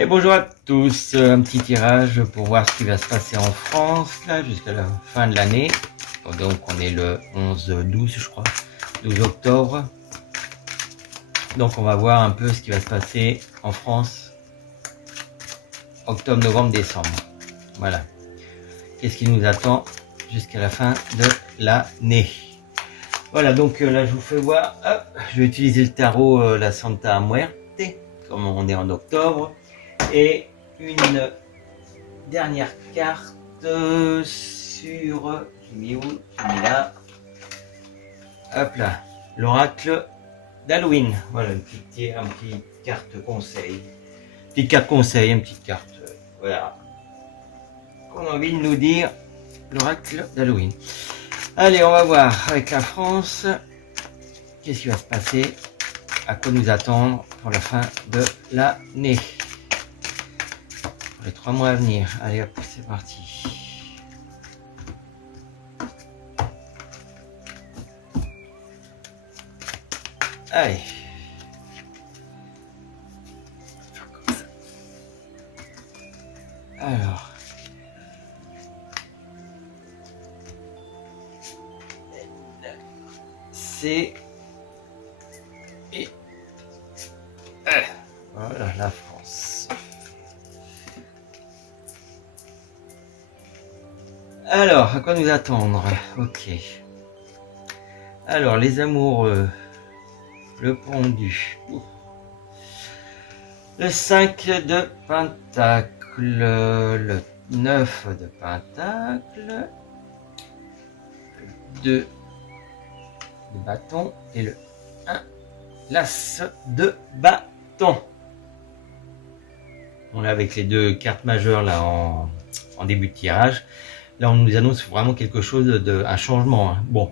Et bonjour à tous, un petit tirage pour voir ce qui va se passer en France là jusqu'à la fin de l'année. Donc on est le 11-12 je crois, 12 octobre. Donc on va voir un peu ce qui va se passer en France octobre, novembre, décembre. Voilà. Qu'est-ce qui nous attend jusqu'à la fin de l'année. Voilà, donc là je vous fais voir, hop, je vais utiliser le tarot la Santa Muerte, comme on est en octobre. Et une dernière carte sur... J'ai mis où? J'ai mis là. Hop là. L'oracle d'Halloween. Voilà, une petite carte conseil. Petite carte conseil, une petite carte. Voilà. Qu'on a envie de nous dire l'oracle d'Halloween. Allez, on va voir avec la France. Qu'est-ce qui va se passer? À quoi nous attendre pour la fin de l'année? Les 3 mois à venir. Allez hop, c'est parti. Allez. Alors. C'est... Et... Voilà, la France. Alors, à quoi nous attendre? Ok. Alors, les amoureux. Le pendu. Le 5 de pentacle. Le 9 de pentacle. Le 2 de bâton. Et le 1. L'as de bâton. On est avec les deux cartes majeures là en début de tirage. Là, on nous annonce vraiment quelque chose un changement. Hein. Bon,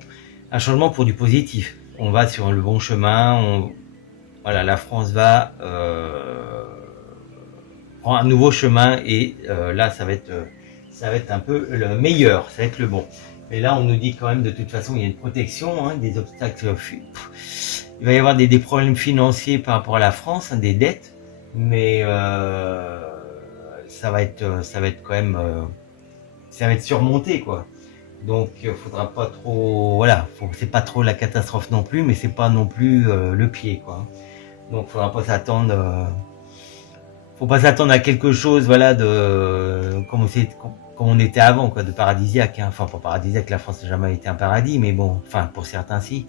un changement pour du positif. On va sur le bon chemin. Voilà, la France va prendre un nouveau chemin et là, ça va être un peu le meilleur. Ça va être le bon. Mais là, on nous dit quand même de toute façon, il y a une protection, hein, des obstacles. Il va y avoir des problèmes financiers par rapport à la France, hein, des dettes, mais ça va être quand même, ça va être surmonté quoi. Donc faudra pas trop, voilà, c'est pas trop la catastrophe non plus, mais c'est pas non plus le pied quoi. Donc faudra pas s'attendre, faut pas s'attendre à quelque chose, voilà, de comme on était avant quoi, de paradisiaque. Hein. Enfin pas paradisiaque, la France n'a jamais été un paradis, mais bon, enfin pour certains si.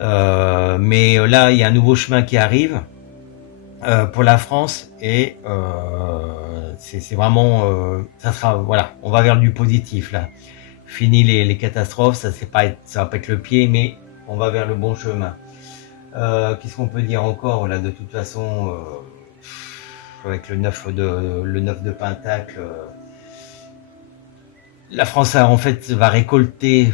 Mais là il y a un nouveau chemin qui arrive pour la France et c'est vraiment, ça sera, voilà, on va vers du positif là. Fini les catastrophes, ça va pas être le pied, mais on va vers le bon chemin. Qu'est-ce qu'on peut dire encore là? De toute façon, avec le 9 de pentacle, la France en fait va récolter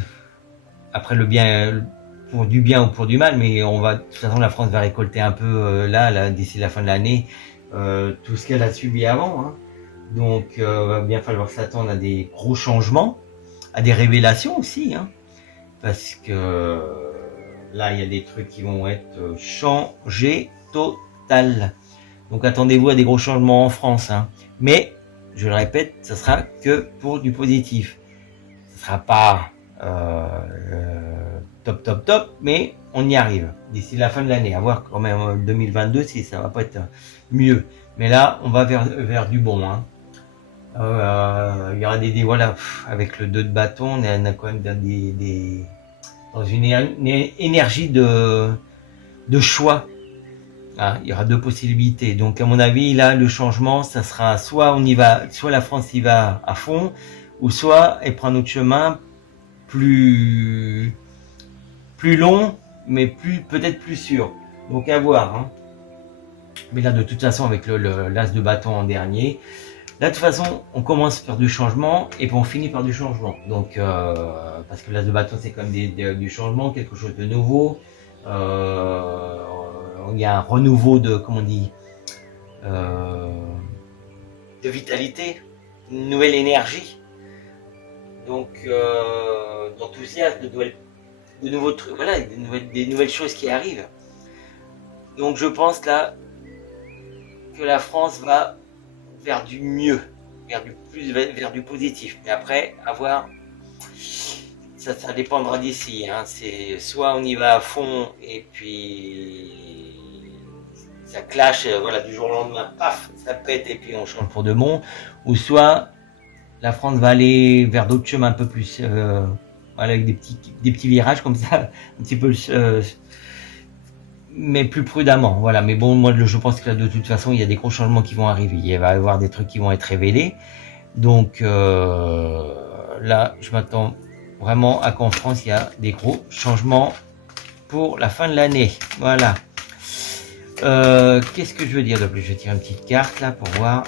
après le bien, pour du bien ou pour du mal, mais de toute façon la France va récolter un peu là d'ici la fin de l'année tout ce qu'elle a subi avant. Hein. Donc va bien falloir s'attendre à des gros changements, à des révélations aussi, hein, parce que là il y a des trucs qui vont être changés total. Donc attendez-vous à des gros changements en France, hein. Mais je le répète, ça sera que pour du positif. Ce sera pas top, mais on y arrive d'ici la fin de l'année. À voir quand même 2022 si ça va pas être mieux. Mais là, on va vers du bon. Hein. Il y aura voilà, avec le 2 de bâton, on a quand même dans une énergie de choix. Ah, il y aura deux possibilités. Donc à mon avis, là, le changement, ça sera soit on y va, soit la France y va à fond, ou soit elle prend un autre chemin plus long, mais peut-être plus sûr. Donc à voir. Hein. Mais là, de toute façon, avec l'as de bâton en dernier, là, de toute façon, on commence par du changement et puis on finit par du changement. Donc, parce que l'as de bâton, c'est quand même du changement, quelque chose de nouveau. Il y a un renouveau de, comment on dit, de vitalité, une nouvelle énergie. Donc, d'enthousiasme, de nouveaux trucs, voilà, des nouvelles choses qui arrivent. Donc, je pense là que la France va vers du mieux, vers du positif. Mais après, à voir, ça dépendra d'ici. Hein. C'est soit on y va à fond et puis ça clash, voilà, du jour au lendemain, paf, ça pète et puis on change pour de bon. Ou soit la France va aller vers d'autres chemins un peu plus, voilà, avec des petits virages comme ça, un petit peu, mais plus prudemment. Voilà. Mais bon, moi, je pense que là, de toute façon, il y a des gros changements qui vont arriver. Il va y avoir des trucs qui vont être révélés. Donc là, je m'attends vraiment à qu'en France, il y a des gros changements pour la fin de l'année. Voilà. Qu'est-ce que je veux dire de plus? Je tire une petite carte là pour voir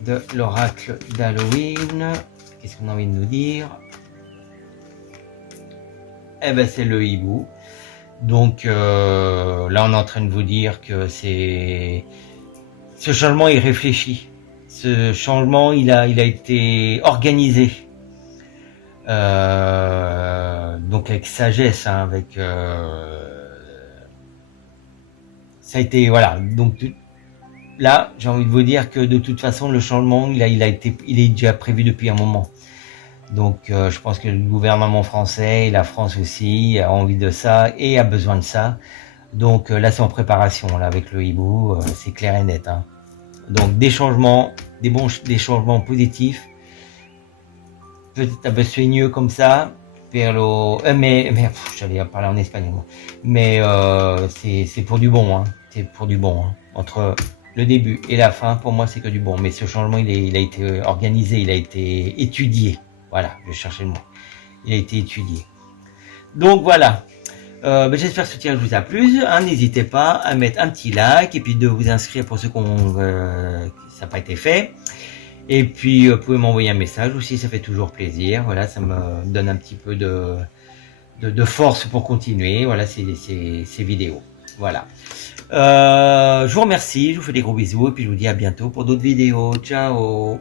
de l'oracle d'Halloween. Qu'est-ce qu'on a envie de nous dire? Eh ben c'est le hibou. Donc là on est en train de vous dire que ce changement est réfléchi. Ce changement il a été organisé. Donc avec sagesse, hein, avec ça a été, voilà. Donc là, j'ai envie de vous dire que de toute façon, le changement, il est déjà prévu depuis un moment. Donc, je pense que le gouvernement français et la France aussi a envie de ça et a besoin de ça. Donc là, c'est en préparation. Là, avec le hibou, c'est clair et net. Hein. Donc des changements, des changements positifs. Peut-être un peu soigneux comme ça. Mais j'allais parler en espagnol. Mais c'est pour du bon. Hein. C'est pour du bon. Hein. Entre le début et la fin, pour moi, c'est que du bon. Mais ce changement, il a été organisé, il a été étudié. Voilà, je cherchais le mot. Il a été étudié. Donc voilà. J'espère que ce tirage vous a plu. Hein, n'hésitez pas à mettre un petit like et puis de vous inscrire pour ceux qui ça n'a pas été fait. Et puis vous pouvez m'envoyer un message aussi, ça fait toujours plaisir. Voilà, ça me donne un petit peu de force pour continuer. Voilà, ces vidéos. Voilà. Je vous remercie, je vous fais des gros bisous et puis je vous dis à bientôt pour d'autres vidéos. Ciao.